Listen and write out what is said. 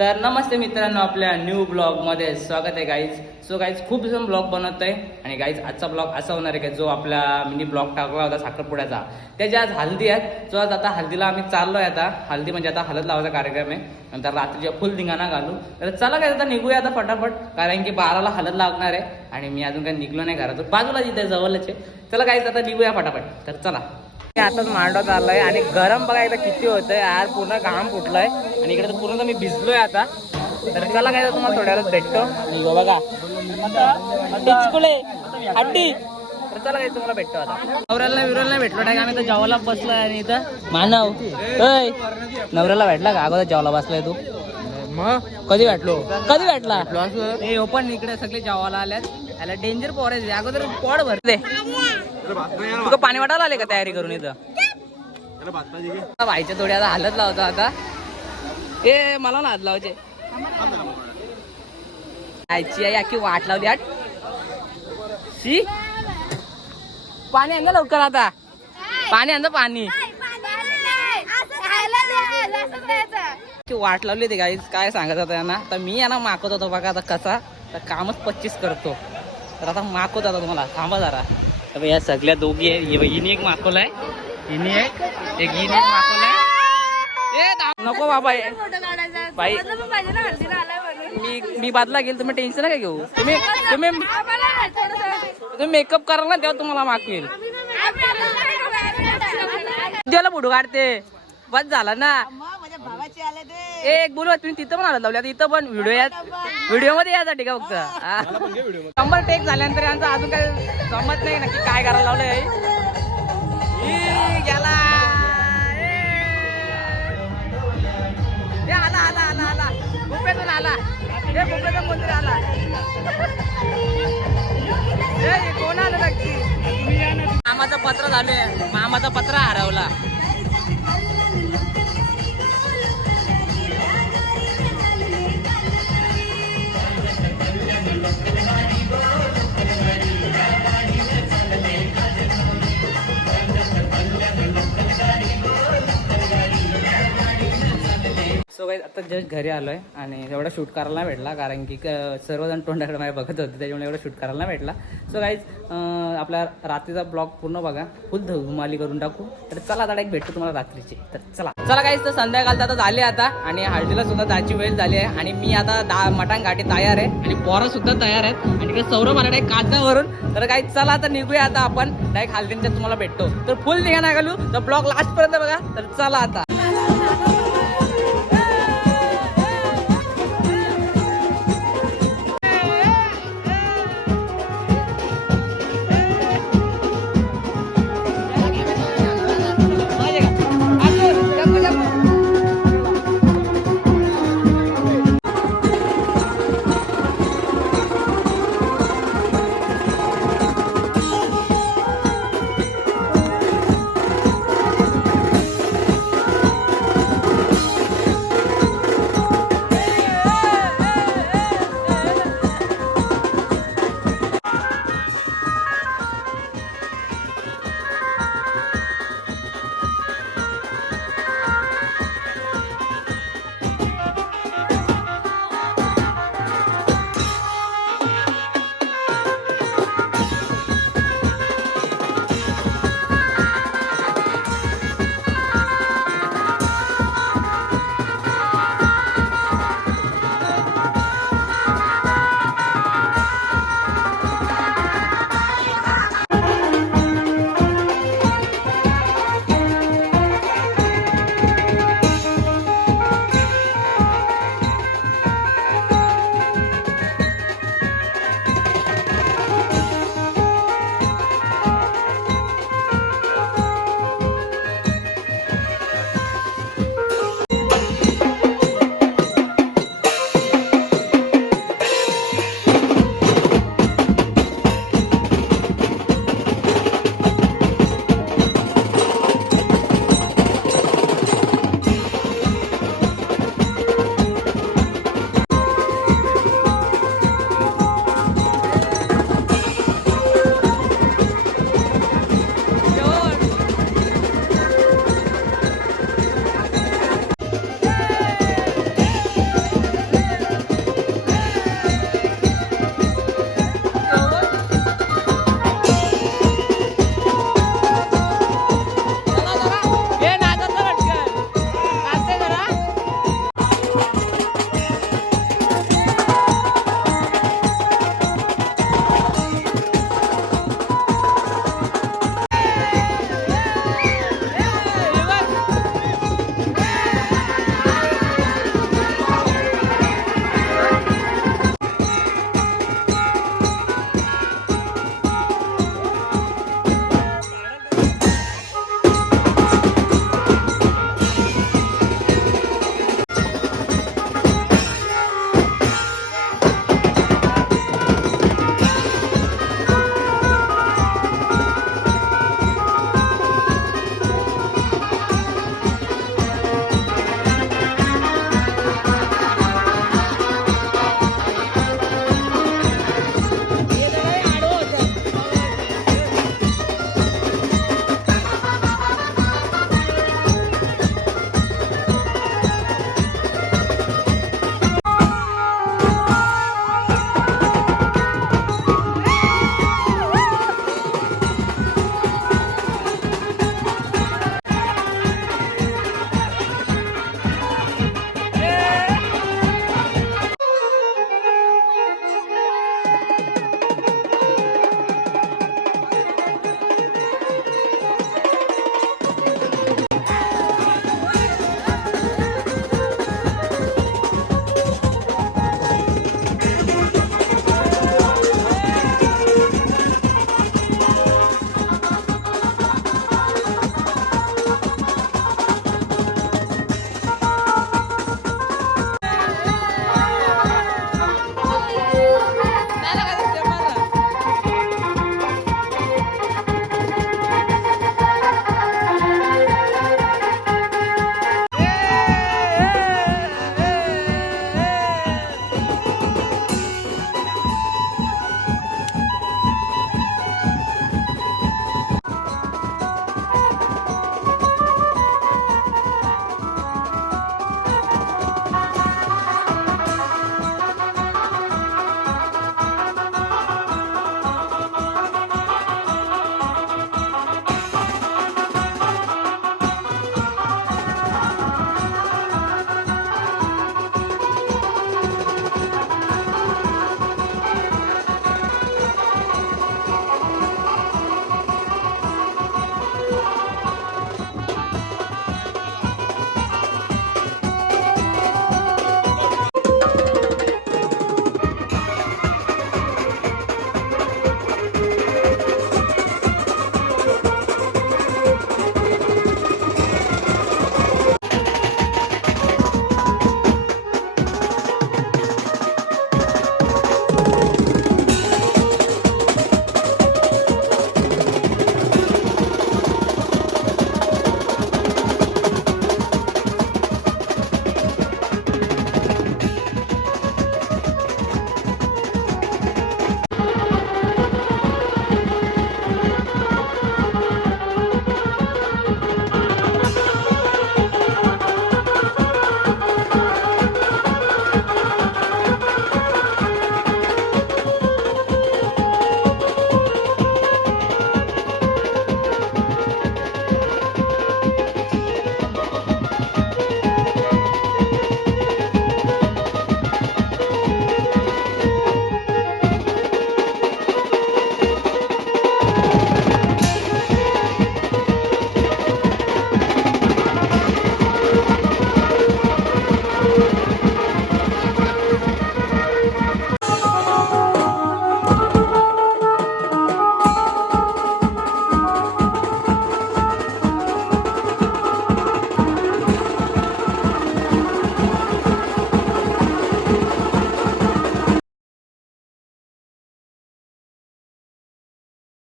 तर नमस्ते मित्रांनो, आपल्या न्यू ब्लॉगमध्ये स्वागत आहे गाईज. सो गाईज खूप दिवसांनी ब्लॉग बनवत आहे आणि गाईज आजचा ब्लॉग असा होणार आहे की जो आपला मिनी ब्लॉग टाकला होता साखरपुड्याचा, त्याच्या आज हल्दी आहेत. सो आज आता हल्दीला आम्ही चाललोय. आता हल्दी म्हणजे आता हळद लावायचा कार्यक्रम आहे. नंतर रात्रीच्या फुल धिंगाणा घालू. तर चला काय आता निघूया आता फटाफट, कारण की 12ला हळद लागणार आहे आणि मी अजून काही निघलो नाही घरातून. बाजूला जिथे जवळच आहे. चला गाईज आता निघूया फटाफट. तर चला. आताच मांडव चाललंय आणि गरम बघा एकदा किती होतंय यार, पूर्ण घाम फुटलाय आणि इकडे तर पूर्ण मी भिजलोय आता. तर चला काय तुम्हाला थोड्या वेळात भेटतो. आणि बघा हड्डी. तर चला काय तुम्हाला भेटतो आता. नवऱ्याला विरोला भेटलो नाही, आम्ही तर जेवायला बसलोय आणि इथं मानव नवऱ्याला भेटला का? अगोदर जेवायला बसलाय तू? मग कधी भेटला? हे ओपन इकडे सगळे जेवायला आल्यात. याला डेंजर पोर आहे. अगोदर पोट भरते. तुला पाणी वाटायला आले का तयारी करून इथं? भाईच्या थोडी आता हालत लावतो आता. ए मला ना हात लावायचे. आईची आई अख्खी वाट लावली. आठ शी पाणी आण लवकर आता. पाणी आण पाणी. वाट लावली होती गाईज. काय सांगायचं आता यांना. तर मी यांना मागवत होतो बघा आता कसा. तर कामच 25 करतो. तर आता मागवत आता तुम्हाला. थांबा जरा. तर या सगळ्या दोघी आहे. हिने एक मागवलाय, हिने एक मागवलाय. नको बाबा बाई, मी बादला गेल. तुम्ही टेन्शन नका घेऊ. तुम्ही मेकअप कराल ना तेव्हा तुम्हाला मागवेल. त्याला फोटो काढते बस झाला ना. एक बोलू तुम्ही तिथं पण आलं लावले. इथं पण व्हिडिओ मध्ये यासाठी का फक्त 100 टेक झाल्यानंतर यांचं अजून काय जमत नाही नक्की काय करायला लावलंय. गेला आला गुफेतून आला. हे गुफेतून कोणतरी आला. कोण आलं नक्की? मामाचं पत्र झालंय. मामाचं पत्र हरवला. सो गाईज आता जस्ट घरी आलोय आणि एवढा शूट करायला भेटला, कारण की सर्वजण तोंडाकडे माझ्या बघत होते, त्याच्यामुळे एवढा शूट करायला भेटला. सो गाईज आपला रात्रीचा ब्लॉग पूर्ण बघा, फुल धुमाली करून टाकू. तर चला आता एक भेटतो तुम्हाला रात्रीची. तर चला गाईज. तर संध्याकाळचं आता झाले आता आणि हळदीला सुद्धा जायची वेळ झाली आहे आणि मी आता मटण गाठी तयार आहे आणि पोरं सुद्धा तयार आहेत आणि इकडे सौरभ आला आहे कागदावरून. तर गाईज चला आता निघूया आता आपण डायरेक्ट हळदींच्या तुम्हाला भेटतो. तर फुल निघा ना घालू. तर ब्लॉग लास्ट पर्यंत बघा. तर चला आता.